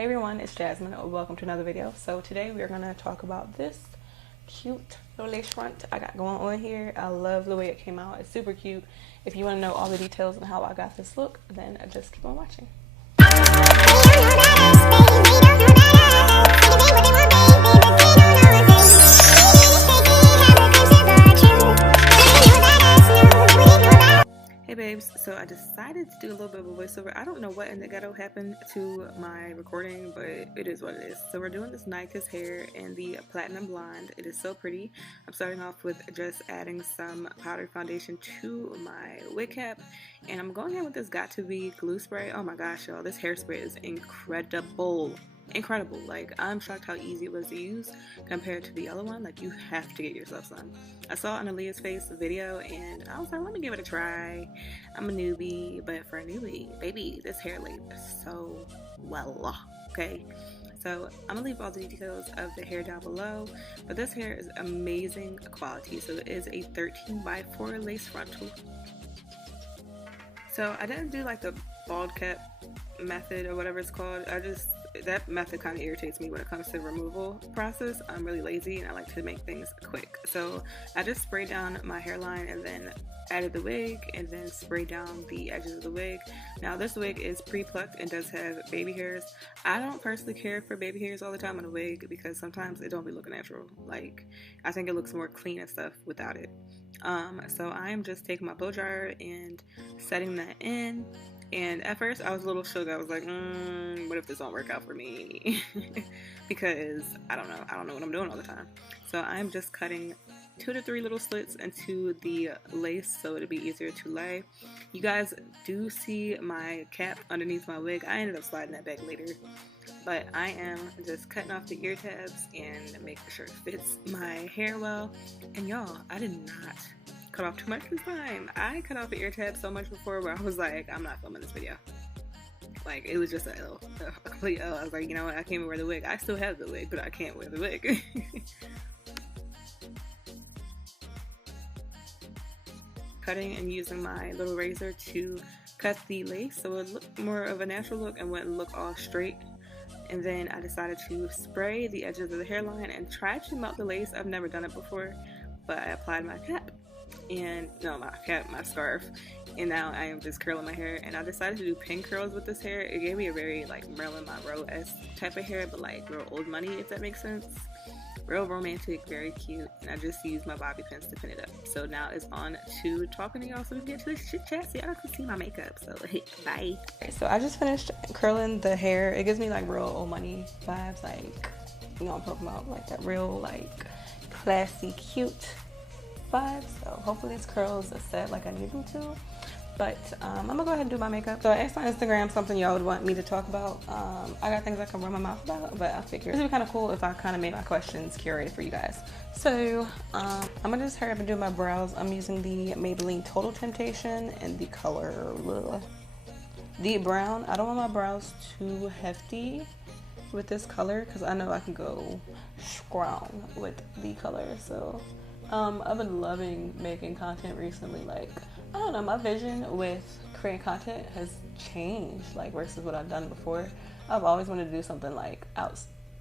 Hey everyone, it's Jasmine. Welcome to another video. So today we are going to talk about this cute little lace front I got going on here. I love the way it came out. It's super cute. If you want to know all the details on how I got this look, then just keep on watching. Hey babes, so I decided to do a little bit of a voiceover. I don't know what in the ghetto happened to my recording, but it is what it is. So we're doing this Nikiss hair in the platinum blonde. It is so pretty. I'm starting off with just adding some powdered foundation to my wig cap, and I'm going in with this Got To Be glue spray. Oh my gosh, y'all, this hairspray is incredible. Like, I'm shocked how easy it was to use compared to the other one. Like, you have to get yourself some. I saw it on Aaliyah's Face video and I was like, let me give it a try. I'm a newbie, but for a newbie, baby, this hair laid so well, okay? So I'm gonna leave all the details of the hair down below, but this hair is amazing quality. So it is a 13x4 lace frontal. So I didn't do like the bald cap method or whatever it's called. That method kind of irritates me when it comes to the removal process. I'm really lazy and I like to make things quick. So I just sprayed down my hairline and then added the wig and then sprayed down the edges of the wig. Now this wig is pre-plucked and does have baby hairs. I don't personally care for baby hairs all the time on a wig because sometimes it don't be looking natural. Like, I think it looks more clean and stuff without it. So I am just taking my blow dryer and setting that in. And at first I was a little shook. I was like, what if this don't work out for me? Because I don't know what I'm doing all the time. So I'm just cutting 2 to 3 little slits into the lace so it'll be easier to lay. You guys do see my cap underneath my wig. I ended up sliding that back later. But I am just cutting off the ear tabs and making sure it fits my hair well. And y'all, I did not cut off too much this time. I cut off the ear tabs so much before where I was like, I'm not filming this video. Like, it was just a complete L. I was like, you know what, I can't even wear the wig. I still have the wig, but I can't wear the wig. Cutting and using my little razor to cut the lace so it would look more of a natural look and wouldn't look all straight. And then I decided to spray the edges of the hairline and try to melt the lace. I've never done it before, but I applied my cap. My scarf, and now I am just curling my hair. And I decided to do pin curls with this hair. It gave me a very like Marilyn Monroe-esque type of hair, but like real old money, if that makes sense. Real romantic, very cute, and I just used my bobby pins to pin it up. So now it's on to talking to y'all so we can get to the chit chat so y'all can see my makeup. So hey, bye. Okay, so I just finished curling the hair. It gives me like real old money vibes, like, you know what I'm talking about, like that real like classy, cute vibes. So hopefully these curls are set like I need them to. But I'm gonna go ahead and do my makeup. So I asked on Instagram something y'all would want me to talk about. I got things I can run my mouth about, but I figured this would be kind of cool if I kind of made my questions curated for you guys. So I'm gonna just hurry up and do my brows. I'm using the Maybelline Total Temptation in the color Deep Brown. I don't want my brows too hefty with this color because I know I can go strong with the color. So I've been loving making content recently. Like, I don't know, my vision with creating content has changed, like, versus what I've done before. I've always wanted to do something like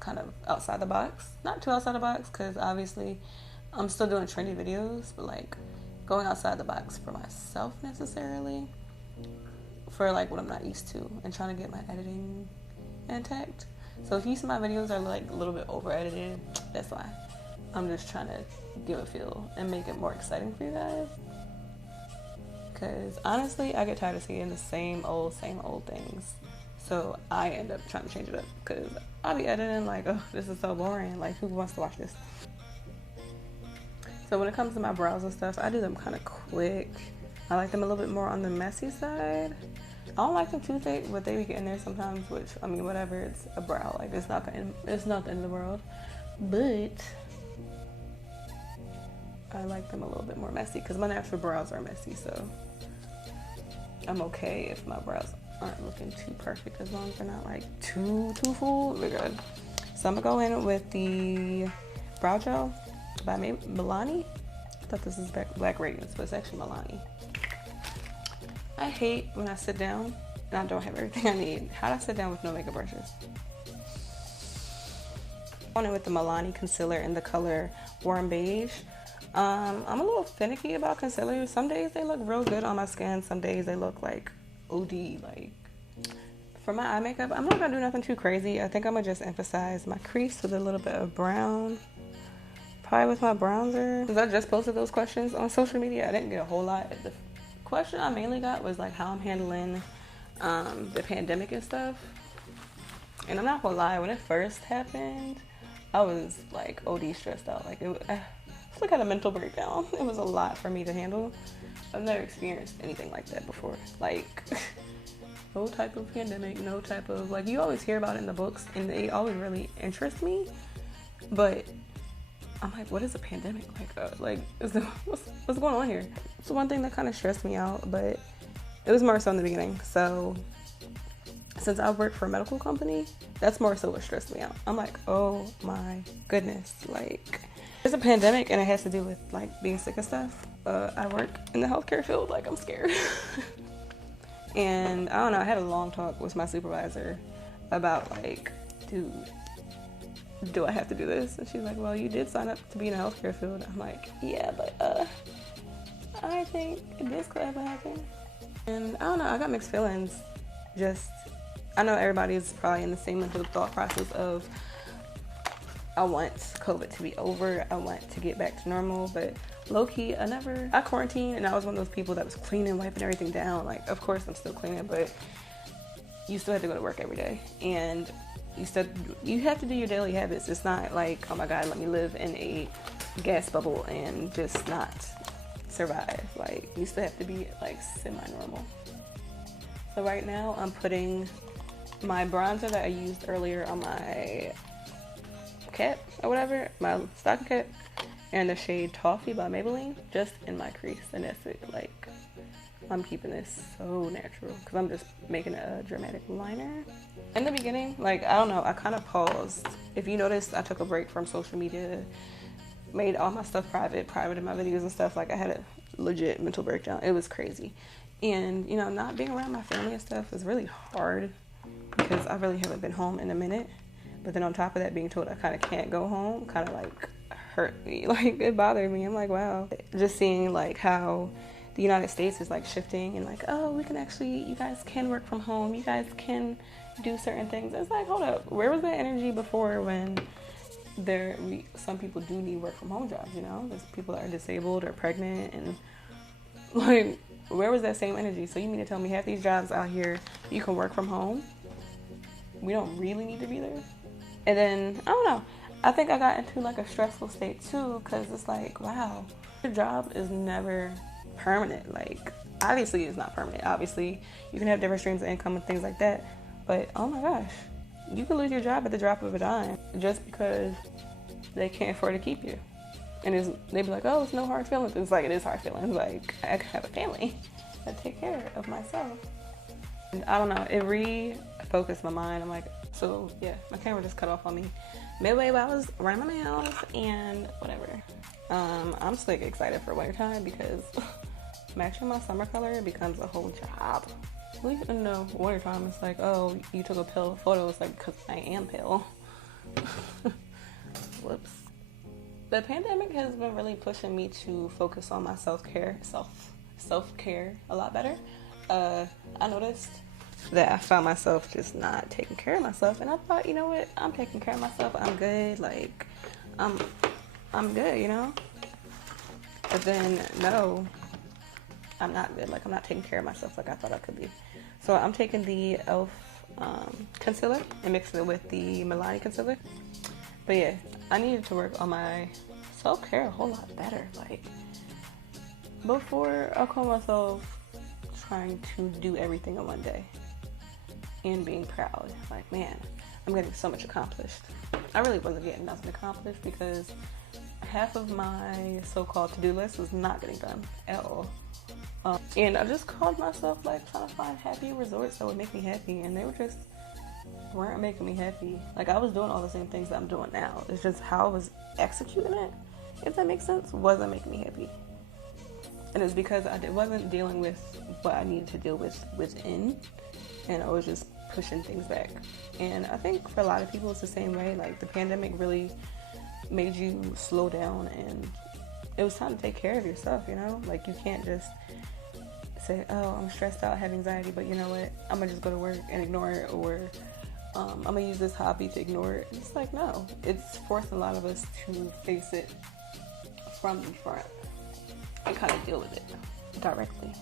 kind of outside the box. Not too outside the box, because obviously I'm still doing trendy videos, but like going outside the box for myself necessarily, for like what I'm not used to, and trying to get my editing intact. So if you see my videos are like a little bit over edited, that's why. I'm just trying to give a feel and make it more exciting for you guys. Because honestly, I get tired of seeing the same old things. So I end up trying to change it up because I'll be editing like, oh, this is so boring. Like, who wants to watch this? So when it comes to my brows and stuff, I do them kind of quick. I like them a little bit more on the messy side. I don't like them too thick, but they be getting there sometimes, which, I mean, whatever, it's a brow. Like, it's not the end of the world. But I like them a little bit more messy because my natural brows are messy, so I'm okay if my brows aren't looking too perfect as long as they're not like too full. They're good. So I'm gonna go in with the brow gel by Milani. I thought this is Black Radiance, but it's actually Milani. I hate when I sit down and I don't have everything I need. How do I sit down with no makeup brushes? On it with the Milani concealer in the color Warm Beige. I'm a little finicky about concealers. Some days they look real good on my skin. Some days they look like OD. Like, for my eye makeup, I'm not gonna do nothing too crazy. I think I'm gonna just emphasize my crease with a little bit of brown. Probably with my bronzer. Because I just posted those questions on social media. I didn't get a whole lot. The question I mainly got was like how I'm handling the pandemic and stuff. And I'm not gonna lie, when it first happened, I was like OD stressed out. Like, I like had a mental breakdown. It was a lot for me to handle. I've never experienced anything like that before. Like, no type of pandemic, no type of, like, you always hear about it in the books and they always really interest me. But I'm like, what is a pandemic? Like, what's going on here? It's one thing that kind of stressed me out, but it was more so in the beginning. So since I work for a medical company, that's more so what stressed me out. I'm like, oh my goodness, like, there's a pandemic and it has to do with like being sick and stuff. I work in the healthcare field, like I'm scared. And I don't know, I had a long talk with my supervisor about like, dude, do I have to do this? And she's like, well, you did sign up to be in the healthcare field. I'm like, yeah, but I think this could ever happen. And I don't know, I got mixed feelings. I know everybody's probably in the same mental thought process of, I want COVID to be over, I want to get back to normal, but low-key, I quarantined and I was one of those people that was cleaning, wiping everything down. Like, of course I'm still cleaning, but you still have to go to work every day. And you have to do your daily habits. It's not like, oh my God, let me live in a gas bubble and just not survive. Like, you still have to be like semi-normal. So right now I'm putting my bronzer that I used earlier on my cap or whatever, my stocking cap, and the shade Toffee by Maybelline just in my crease, and that's it. Like, I'm keeping this so natural because I'm just making a dramatic liner. In the beginning, like, I don't know, I kind of paused. If you noticed, I took a break from social media, made all my stuff private in my videos and stuff. Like, I had a legit mental breakdown. It was crazy. And, you know, not being around my family and stuff is really hard because I really haven't been home in a minute. But then on top of that, being told I kind of can't go home kind of like hurt me. Like, it bothered me. I'm like, wow. Just seeing like how the United States is like shifting and like, oh, you guys can work from home. You guys can do certain things. It's like, hold up. Where was that energy before when some people do need work from home jobs, you know? There's people that are disabled or pregnant, and like, where was that same energy? So you mean to tell me half these jobs out here, you can work from home? We don't really need to be there? And then, I don't know, I think I got into like a stressful state too, because it's like, wow, your job is never permanent. Like, obviously it's not permanent. Obviously you can have different streams of income and things like that, but oh my gosh, you can lose your job at the drop of a dime just because they can't afford to keep you. And they'd be like, oh, it's no hard feelings. It's like, it is hard feelings. Like, I have a family that take care of myself. And I don't know, it refocused my mind. I'm like, so yeah, my camera just cut off on me midway while I was running my nails and whatever. I'm just like excited for wintertime because matching my summer color becomes a whole job. At least in the wintertime, it's like, oh, you took a pale photo. It's like, because I am pale. Whoops. The pandemic has been really pushing me to focus on my self-care a lot better. I noticed that I found myself just not taking care of myself, and I thought, you know what, I'm taking care of myself, I'm good, like, I'm good, you know? But then, no, I'm not good. Like, I'm not taking care of myself like I thought I could be. So I'm taking the e.l.f. Concealer and mixing it with the Milani concealer. But yeah, I needed to work on my self-care a whole lot better. Like, before, I call myself trying to do everything in one day and being proud. Like, man, I'm getting so much accomplished. I really wasn't getting nothing accomplished because half of my so-called to-do list was not getting done at all. And I just called myself like trying to find happy resorts that would make me happy, and they weren't making me happy. Like, I was doing all the same things that I'm doing now. It's just how I was executing it, if that makes sense, wasn't making me happy. And it's because I wasn't dealing with what I needed to deal with within. and I was just pushing things back. And I think for a lot of people it's the same way. Like, the pandemic really made you slow down, and it was time to take care of yourself, you know? Like, you can't just say, oh, I'm stressed out, I have anxiety, but you know what, I'm gonna just go to work and ignore it, or I'm gonna use this hobby to ignore it. It's like, no, it's forcing a lot of us to face it from the front and kind of deal with it directly.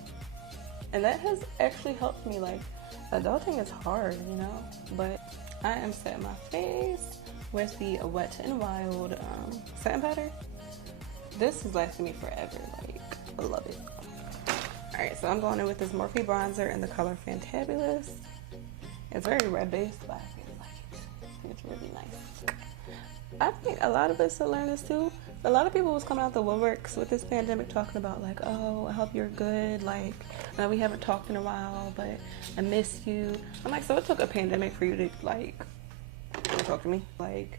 And that has actually helped me. Like, adulting is hard, you know, but I am setting my face with the Wet n Wild satin powder. This has lasted me forever. Like, I love it. Alright, so I'm going in with this Morphe bronzer in the color Fantabulous. It's very red based, but I really like it. I think it's really nice. I think a lot of us have learned this too. A lot of people was coming out the woodworks with this pandemic talking about, like, oh, I hope you're good. Like, I know we haven't talked in a while, but I miss you. I'm like, so it took a pandemic for you to, like, talk to me? Like,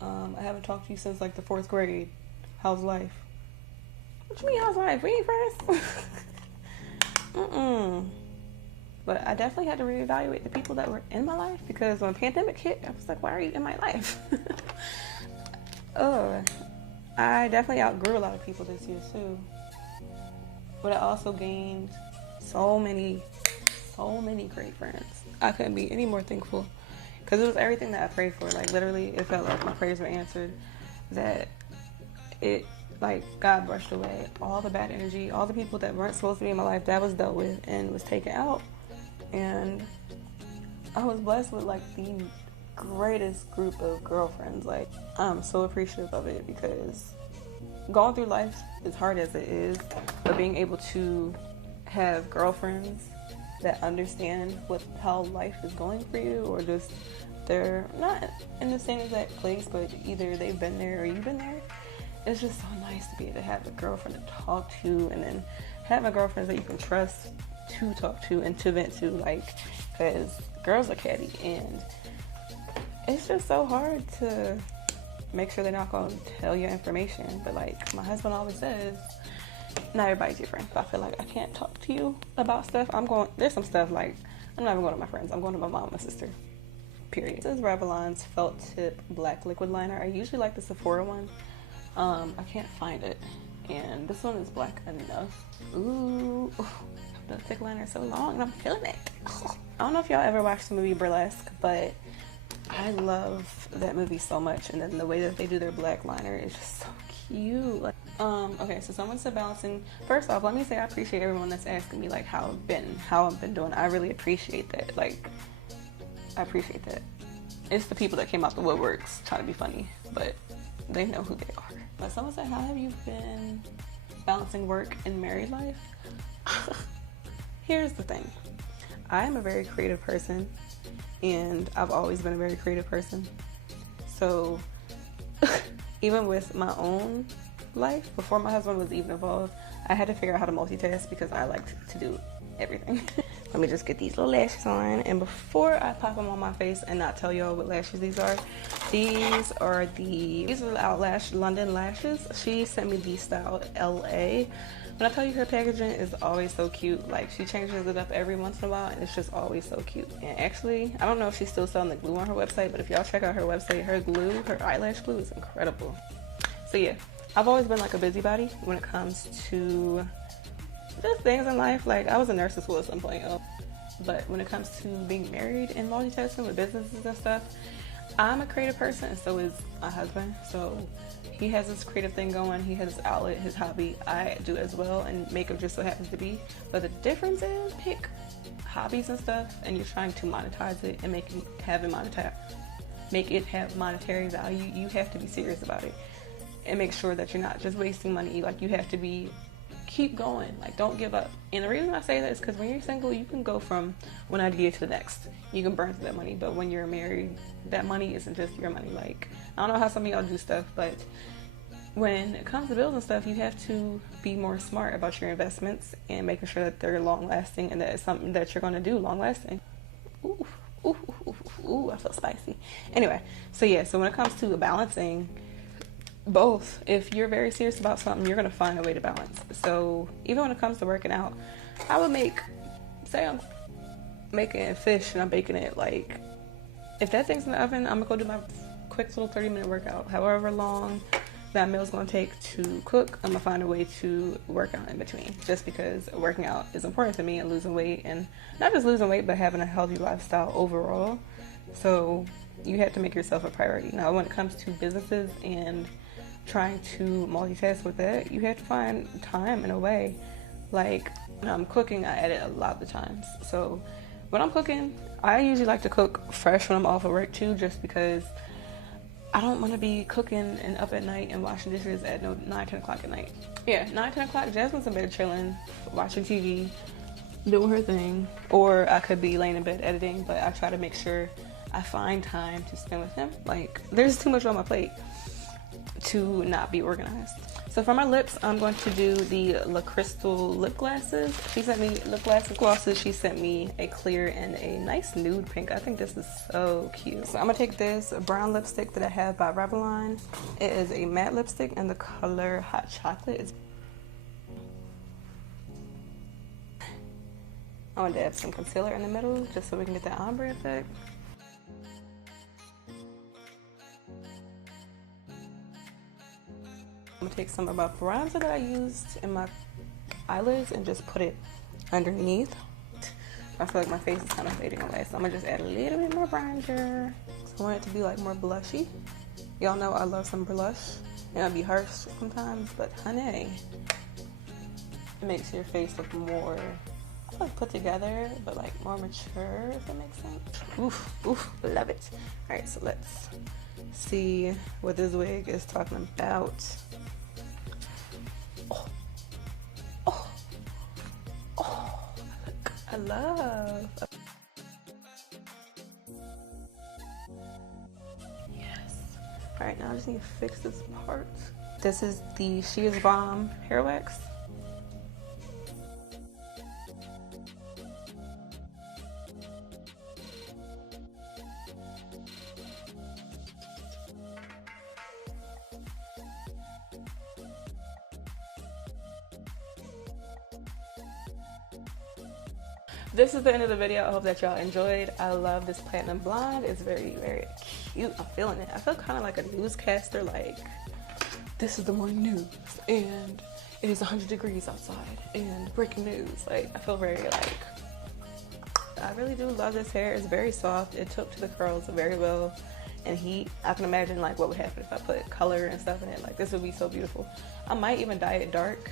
I haven't talked to you since, like, the 4th grade. How's life? What you mean, how's life? We ain't friends. But I definitely had to reevaluate the people that were in my life, because when the pandemic hit, I was like, why are you in my life? I definitely outgrew a lot of people this year too. But I also gained so many great friends. I couldn't be any more thankful, because it was everything that I prayed for. Like, literally, it felt like my prayers were answered. That it, like, God brushed away all the bad energy, all the people that weren't supposed to be in my life, that was dealt with and was taken out. And I was blessed with, like, the greatest group of girlfriends. Like, I'm so appreciative of it, because going through life, as hard as it is, but being able to have girlfriends that understand how life is going for you, or just they're not in the same exact place, but either they've been there or you've been there. It's just so nice to be able to have a girlfriend to talk to, and then have a girlfriend that you can trust to talk to and to vent to, like, because girls are catty, and it's just so hard to make sure they're not going to tell your information. But, like, my husband always says, not everybody's your friend. If I feel like I can't talk to you about stuff, there's some stuff, like, I'm not even going to my friends, I'm going to my mom and my sister, period. This is Revlon's Felt Tip Black Liquid Liner. I usually like the Sephora one. I can't find it, and this one is black enough. Ooh, the thick liner is so long, and I'm feeling it. I don't know if y'all ever watched the movie Burlesque, but I love that movie so much, and then the way that they do their black liner is just so cute. Like, okay, so someone said balancing. First off, let me say I appreciate everyone that's asking me, like, how I've been doing. I really appreciate that. Like, I appreciate that. It's the people that came out the woodworks trying to be funny, but they know who they are. But someone said, how have you been balancing work and married life? Here's the thing. I am a very creative person, and I've always been a very creative person. So even with my own life, before my husband was even involved, I had to figure out how to multitask, because I liked to do everything. Let me just get these little lashes on, and before I pop them on my face and not tell y'all what lashes these are are the Outlash London lashes. She sent me these style LA. When I tell you, her packaging is always so cute. Like, she changes it up every once in a while, and it's just always so cute. And actually, I don't know if she's still selling the glue on her website, but if y'all check out her website, her eyelash glue is incredible. So yeah, I've always been like a busybody when it comes to just things in life. Like, I was a nurse at school at some point, but when it comes to being married and multitasking with businesses and stuff, I'm a creative person, and so is my husband. So he has this creative thing going, he has his outlet, his hobby. I do as well, and makeup just so happens to be. But the difference is, pick hobbies and stuff, and you're trying to monetize it and make it have monetary value. You have to be serious about it and make sure that you're not just wasting money. Like, you have to keep going. Like, don't give up. And the reason I say that is because when you're single, you can go from one idea to the next. You can burn through that money. But when you're married, that money isn't just your money. Like, I don't know how some of y'all do stuff, but when it comes to bills and stuff, you have to be more smart about your investments and making sure that they're long lasting, and that it's something that you're going to do long lasting. Ooh, ooh, ooh, ooh, I feel spicy. Anyway, so yeah, so when it comes to balancing both, if you're very serious about something, you're going to find a way to balance. So even when it comes to working out, I would make, say I'm making fish and I'm baking it, like, if that thing's in the oven, I'm gonna go do my quick little 30-minute workout. However long that meal's gonna take to cook, I'm gonna find a way to work out in between, just because working out is important to me and losing weight, and not just losing weight, but having a healthy lifestyle overall. So you have to make yourself a priority. Now, when it comes to businesses and trying to multitask with that, you have to find time in a way. Like, when I'm cooking, I edit a lot of the times. So when I'm cooking, I usually like to cook fresh when I'm off of work too, just because I don't want to be cooking and up at night and washing dishes at 9, 10 o'clock at night. Yeah, 9, 10 o'clock, Jasmine's in bed chilling, watching TV, doing her thing. Or I could be laying in bed editing, but I try to make sure I find time to spend with him. Like, there's too much on my plate to not be organized. So for my lips, I'm going to do the La Crystal lip glasses. She sent me lip glosses. She sent me a clear and a nice nude pink. I think this is so cute. So I'm gonna take this brown lipstick that I have by Revlon. It is a matte lipstick in the color Hot Chocolate. I want to add some concealer in the middle just so we can get that ombre effect. I'm gonna take some of my bronzer that I used in my eyelids and just put it underneath. I feel like my face is kind of fading away, so I'm gonna just add a little bit more bronzer. So I want it to be like more blushy. Y'all know I love some blush, and I'll be harsh sometimes, but honey, it makes your face look more, I feel like, put together, but like more mature, if that makes sense. Oof, oof, love it. All right, so let's see what this wig is talking about. I love. Yes. All right, now I just need to fix this part. This is the She Is Bomb hair wax. This is the end of the video. I hope that y'all enjoyed. I love this platinum blonde. It's very, very cute. I'm feeling it. I feel kind of like a newscaster, like, this is the morning news and it is 100 degrees outside and breaking news. Like, I feel very, like, I really do love this hair. It's very soft. It took to the curls very well. And heat, I can imagine like what would happen if I put color and stuff in it. Like, this would be so beautiful. I might even dye it dark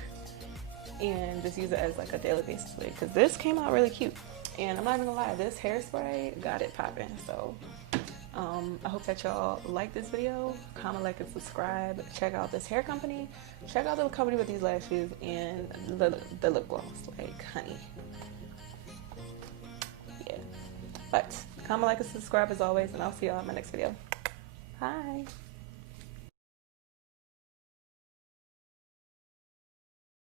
and just use it as like a daily basis wig, because this came out really cute. And I'm not even gonna lie, this hairspray got it popping. So I hope that y'all like this video. Comment, like, and subscribe. Check out this hair company. Check out the company with these lashes and the lip gloss. Like, honey, yeah. But comment, like, and subscribe as always, and I'll see y'all in my next video. Bye.